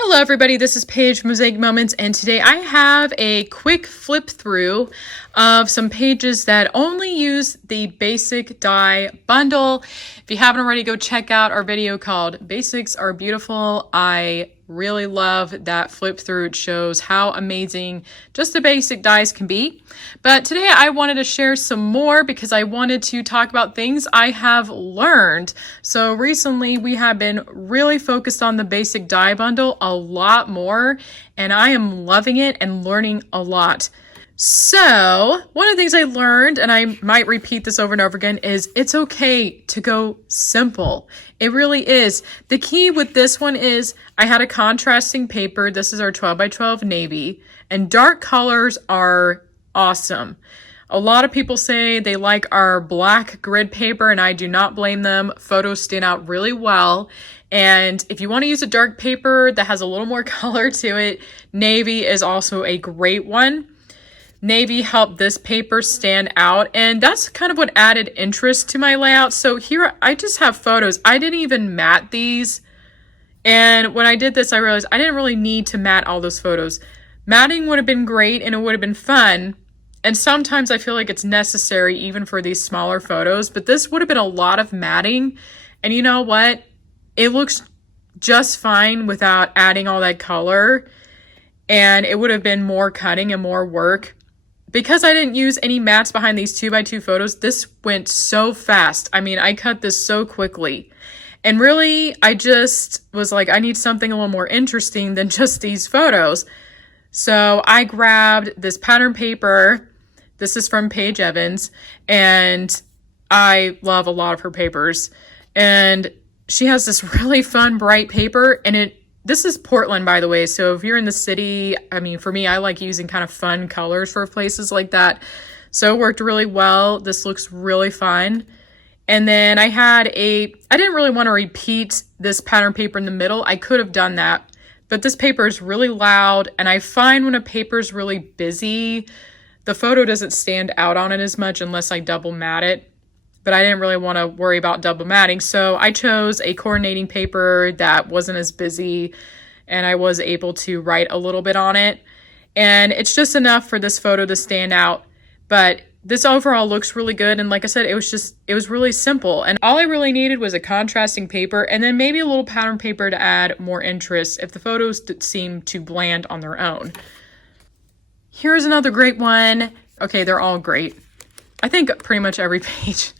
Hello everybody, this is Paige from Mosaic Moments, and today I have a quick flip through of some pages that only use the basic die bundle. If you haven't already, go check out our video called Basics Are Beautiful. I really love that flip through. It shows how amazing just the basic dies can be. But today I wanted to share some more because I wanted to talk about things I have learned. So recently we have been really focused on the basic die bundle a lot more, and I am loving it and learning a lot. So one of the things I learned, and I might repeat this over and over again, is it's okay to go simple. It really is. The key with this one is I had a contrasting paper. This is our 12 by 12 navy, and dark colors are awesome. A lot of people say they like our black grid paper, and I do not blame them. Photos stand out really well. And if you want to use a dark paper that has a little more color to it, navy is also a great one. Navy helped this paper stand out, and that's kind of what added interest to my layout. So here I just have photos. I didn't even mat these, and when I did this I realized I didn't really need to mat all those photos. Matting would have been great and it would have been fun, and sometimes I feel like it's necessary even for these smaller photos, but this would have been a lot of matting, and you know what? It looks just fine without adding all that color, and it would have been more cutting and more work. Because I didn't use any mats behind these 2 by 2 photos, this went so fast. I mean, I cut this so quickly. And really, I just was like, I need something a little more interesting than just these photos. So I grabbed this pattern paper. This is from Paige Evans, and I love a lot of her papers. And she has this really fun, bright paper, and this is Portland, by the way, so if you're in the city, I mean, for me, I like using kind of fun colors for places like that. So it worked really well. This looks really fun. And then I didn't really want to repeat this pattern paper in the middle. I could have done that, but this paper is really loud, and I find when a paper is really busy, the photo doesn't stand out on it as much unless I double mat it. But I didn't really want to worry about double matting, so I chose a coordinating paper that wasn't as busy, and I was able to write a little bit on it. And it's just enough for this photo to stand out, but this overall looks really good. And like I said, it was really simple, and all I really needed was a contrasting paper and then maybe a little pattern paper to add more interest if the photos seem too bland on their own. Here's another great one. Okay, they're all great. I think pretty much every page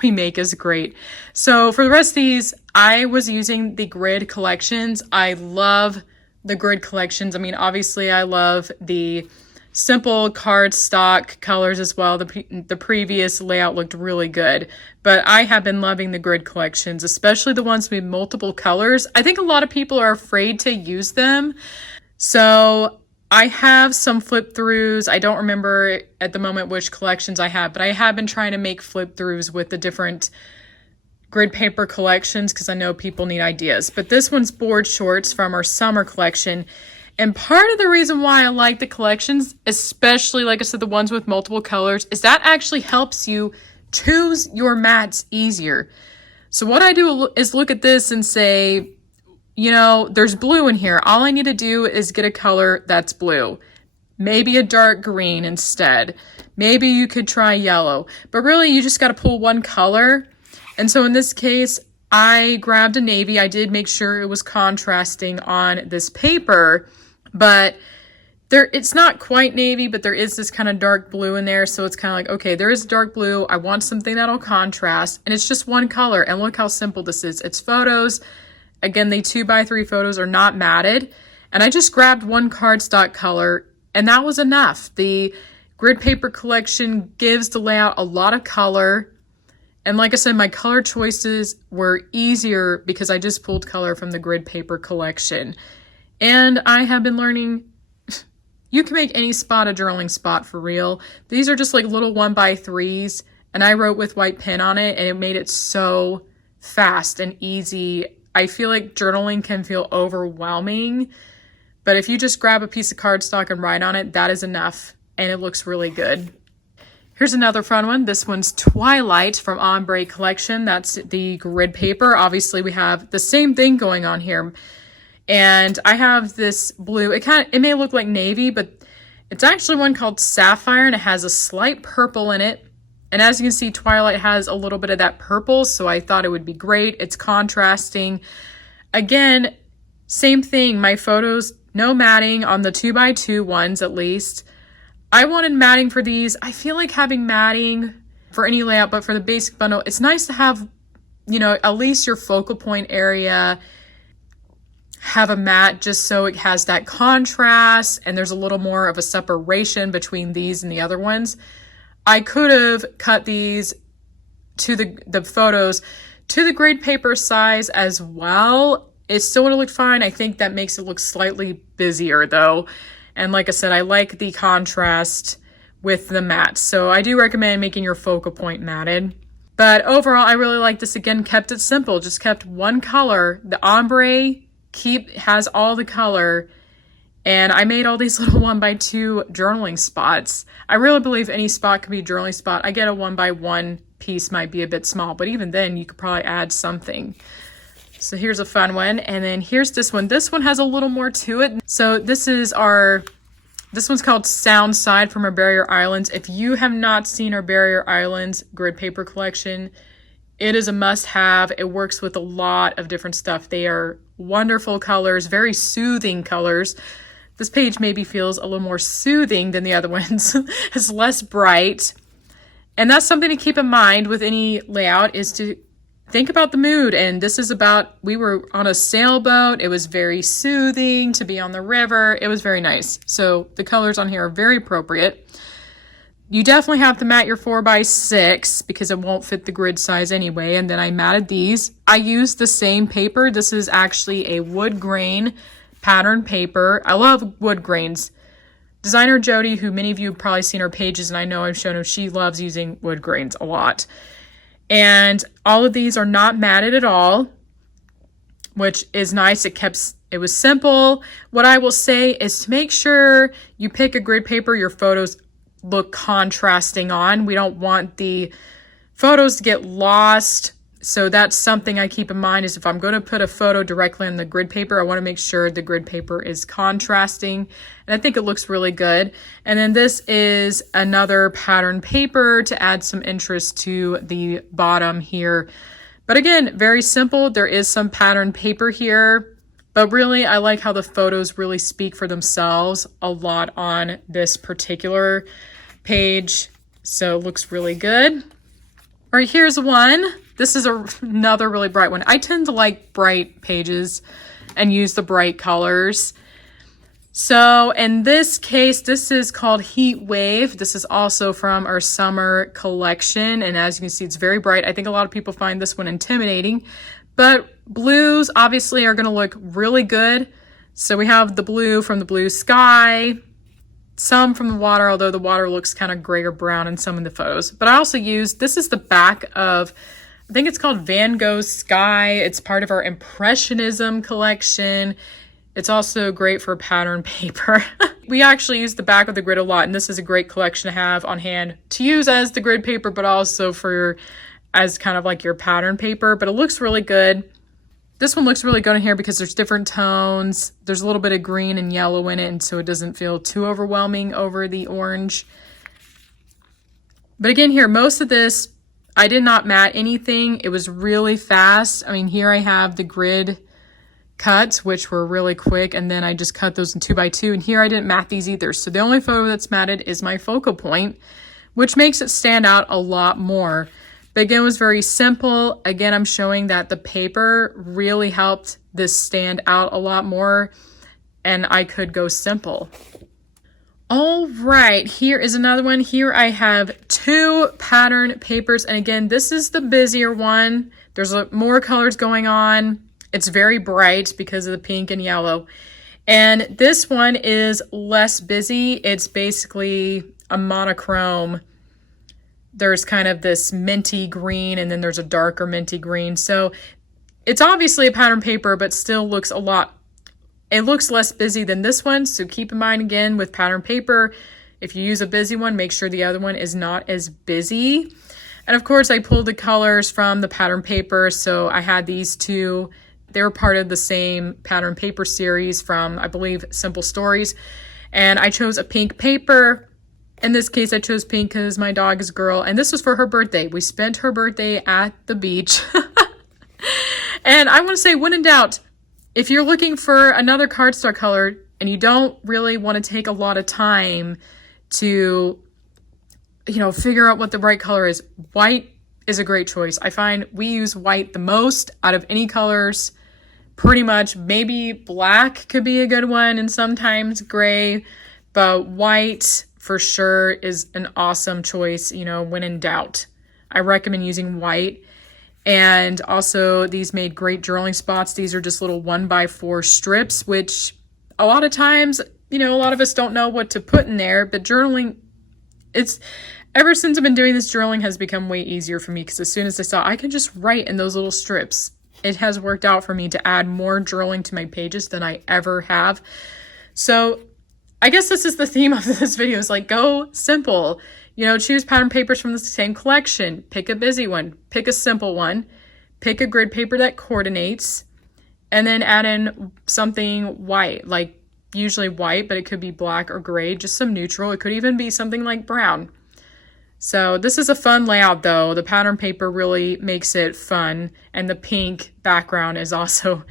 we make is great. So for the rest of these, I was using the grid collections. I love the grid collections. I mean, obviously I love the simple cardstock colors as well. The previous layout looked really good, but I have been loving the grid collections, especially the ones with multiple colors. I think a lot of people are afraid to use them. So I have some flip throughs. I don't remember at the moment which collections I have, but I have been trying to make flip throughs with the different grid paper collections because I know people need ideas. But this one's board shorts from our summer collection. And part of the reason why I like the collections, especially like I said, the ones with multiple colors, is that actually helps you choose your mats easier. So what I do is look at this and say, you know, there's blue in here. All I need to do is get a color that's blue. Maybe a dark green instead. Maybe you could try yellow. But really, you just got to pull one color. And so in this case, I grabbed a navy. I did make sure it was contrasting on this paper. But it's not quite navy, but there is this kind of dark blue in there. So it's kind of like, okay, there is dark blue. I want something that'll contrast. And it's just one color. And look how simple this is. It's photos. Again, the 2 by 3 photos are not matted, and I just grabbed one cardstock color, and that was enough. The grid paper collection gives the layout a lot of color, and like I said, my color choices were easier because I just pulled color from the grid paper collection. And I have been learning, you can make any spot a journaling spot for real. These are just like little 1 by 3s, and I wrote with white pen on it, and it made it so fast and easy. I feel like journaling can feel overwhelming, but if you just grab a piece of cardstock and write on it, that is enough, and it looks really good. Here's another fun one. This one's Twilight from Ombre Collection. That's the grid paper. Obviously, we have the same thing going on here. And I have this blue. It may look like navy, but it's actually one called Sapphire, and it has a slight purple in it. And as you can see, Twilight has a little bit of that purple, so I thought it would be great. It's contrasting. Again, same thing. My photos, no matting on the 2x2 ones at least. I wanted matting for these. I feel like having matting for any layout, but for the basic bundle, it's nice to have, you know, at least your focal point area have a matte just so it has that contrast and there's a little more of a separation between these and the other ones. I could have cut these to the photos to the grade paper size as well. It still would have looked fine. I think that makes it look slightly busier though. And like I said, I like the contrast with the matte. So I do recommend making your focal point matted. But overall, I really like this. Again, kept it simple. Just kept one color. The ombre has all the color. And I made all these little 1x2 journaling spots. I really believe any spot can be a journaling spot. I get a 1x1 piece might be a bit small, but even then you could probably add something. So here's a fun one. And then here's this one. This one has a little more to it. So this one's called Sound Side from our Barrier Islands. If you have not seen our Barrier Islands grid paper collection, it is a must-have. It works with a lot of different stuff. They are wonderful colors, very soothing colors. This page maybe feels a little more soothing than the other ones. It's less bright. And that's something to keep in mind with any layout, is to think about the mood. And this is about, we were on a sailboat. It was very soothing to be on the river. It was very nice. So the colors on here are very appropriate. You definitely have to mat your 4x6 because it won't fit the grid size anyway. And then I matted these. I used the same paper. This is actually a wood grain pattern paper. I love wood grains. Designer Jody, who many of you have probably seen her pages, and I know I've shown her, she loves using wood grains a lot. And all of these are not matted at all, which is nice. It was simple. What I will say is to make sure you pick a grid paper your photos look contrasting on. We don't want the photos to get lost. So that's something I keep in mind, is if I'm going to put a photo directly on the grid paper, I want to make sure the grid paper is contrasting. And I think it looks really good. And then this is another pattern paper to add some interest to the bottom here. But again, very simple. There is some pattern paper here, but really I like how the photos really speak for themselves a lot on this particular page. So it looks really good. All right, here's one. This is another really bright one. I tend to like bright pages and use the bright colors. So in this case, this is called Heat Wave. This is also from our summer collection. And as you can see, it's very bright. I think a lot of people find this one intimidating, but blues obviously are going to look really good. So we have the blue from the blue sky, some from the water, although the water looks kind of gray or brown in some of the photos. But I also used, this is the back of, I think it's called Van Gogh's Sky. It's part of our Impressionism collection. It's also great for pattern paper. We actually use the back of the grid a lot, and this is a great collection to have on hand to use as the grid paper, but also as kind of like your pattern paper. But it looks really good. This one looks really good in here because there's different tones. There's a little bit of green and yellow in it, and so it doesn't feel too overwhelming over the orange. But again here, most of this, I did not mat anything. It was really fast. I mean, here I have the grid cuts, which were really quick, and then I just cut those in 2x2, and here I didn't mat these either. So the only photo that's matted is my focal point, which makes it stand out a lot more. But again, it was very simple. Again, I'm showing that the paper really helped this stand out a lot more, and I could go simple. All right, here is another one. Here I have two pattern papers, and again, this is the busier one. There's more colors going on. It's very bright because of the pink and yellow. And this one is less busy. It's basically a monochrome. There's kind of this minty green, and then there's a darker minty green. So it's obviously a pattern paper, but still looks it looks less busy than this one. So keep in mind, again, with pattern paper, if you use a busy one, make sure the other one is not as busy. And of course, I pulled the colors from the pattern paper. So I had these two They were part of the same pattern paper series from, I believe, Simple Stories. And I chose a pink paper. In this case, I chose pink because my dog is a girl. And this was for her birthday. We spent her birthday at the beach. And I want to say, when in doubt, if you're looking for another cardstock color and you don't really want to take a lot of time to, figure out what the right color is, white is a great choice. I find we use white the most out of any colors. Pretty much. Maybe black could be a good one and sometimes gray, but white for sure is an awesome choice, when in doubt. I recommend using white. And also these made great journaling spots. These are just little 1x4 strips, which a lot of times, a lot of us don't know what to put in there, but journaling, ever since I've been doing this, journaling has become way easier for me because as soon as I saw I can just write in those little strips, it has worked out for me to add more journaling to my pages than I ever have. So I guess this is the theme of this video, is like, go simple. Choose pattern papers from the same collection. Pick a busy one. Pick a simple one. Pick a grid paper that coordinates. And then add in something white, like usually white, but it could be black or gray, just some neutral. It could even be something like brown. So this is a fun layout though. The pattern paper really makes it fun. And the pink background is also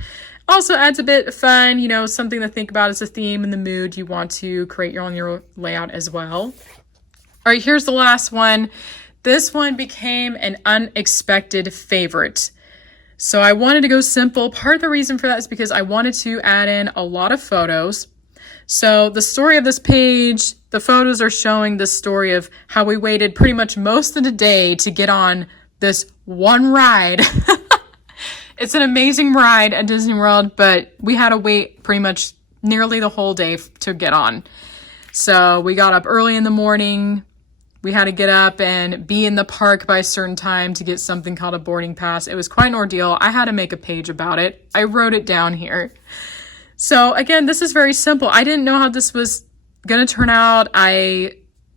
adds a bit of fun, something to think about as a theme and the mood you want to create on your layout as well. All right, here's the last one. This one became an unexpected favorite. So I wanted to go simple. Part of the reason for that is because I wanted to add in a lot of photos. So the story of this page, the photos are showing the story of how we waited pretty much most of the day to get on this one ride. It's an amazing ride at Disney World, but we had to wait pretty much nearly the whole day to get on. So we got up early in the morning. We had to get up and be in the park by a certain time to get something called a boarding pass. It was quite an ordeal. I had to make a page about it. I wrote it down here. So again, this is very simple. I didn't know how this was going to turn out.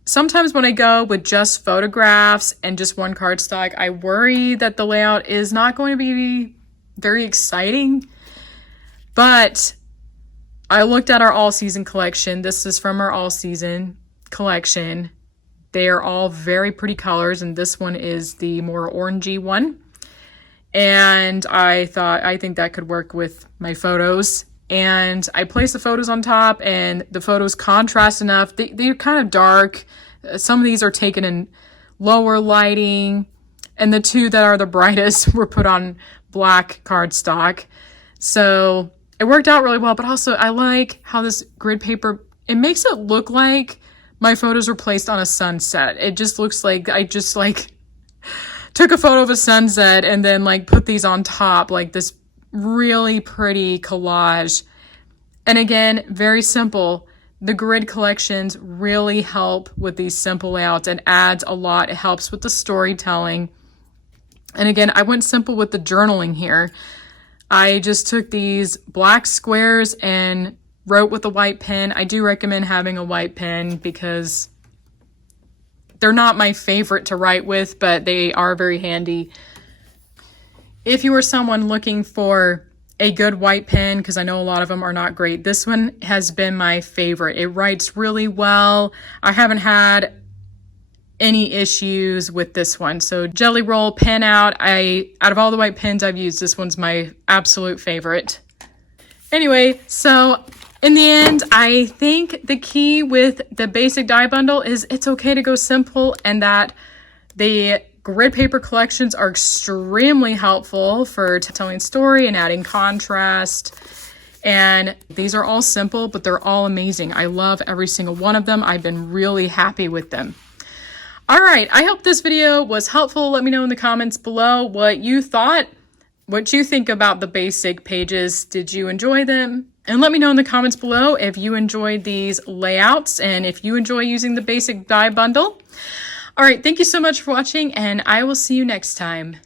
Sometimes when I go with just photographs and just one cardstock, I worry that the layout is not going to be very exciting. But I looked at our all-season collection. This is from our all-season collection. They are all very pretty colors, and this one is the more orangey one. And I think that could work with my photos. And I placed the photos on top, and the photos contrast enough. They're kind of dark. Some of these are taken in lower lighting, and the two that are the brightest were put on black cardstock. So it worked out really well, but also I like how this grid paper, it makes it look like my photos were placed on a sunset. It just looks like I just took a photo of a sunset and then put these on top, like this really pretty collage. And again, very simple. The grid collections really help with these simple layouts and adds a lot. It helps with the storytelling. And again, I went simple with the journaling here. I just took these black squares and wrote with a white pen. I do recommend having a white pen because they're not my favorite to write with, but they are very handy. If you are someone looking for a good white pen, because I know a lot of them are not great, this one has been my favorite. It writes really well. I haven't had any issues with this one. So Jelly Roll pen out of all the white pens I've used, this one's my absolute favorite. Anyway, so in the end, I think the key with the basic die bundle is it's okay to go simple, and that the grid paper collections are extremely helpful for telling a story and adding contrast. And these are all simple, but they're all amazing. I love every single one of them. I've been really happy with them. All right, I hope this video was helpful. Let me know in the comments below what you thought, what you think about the basic pages. Did you enjoy them? And let me know in the comments below if you enjoyed these layouts and if you enjoy using the basic die bundle. All right, thank you so much for watching, and I will see you next time.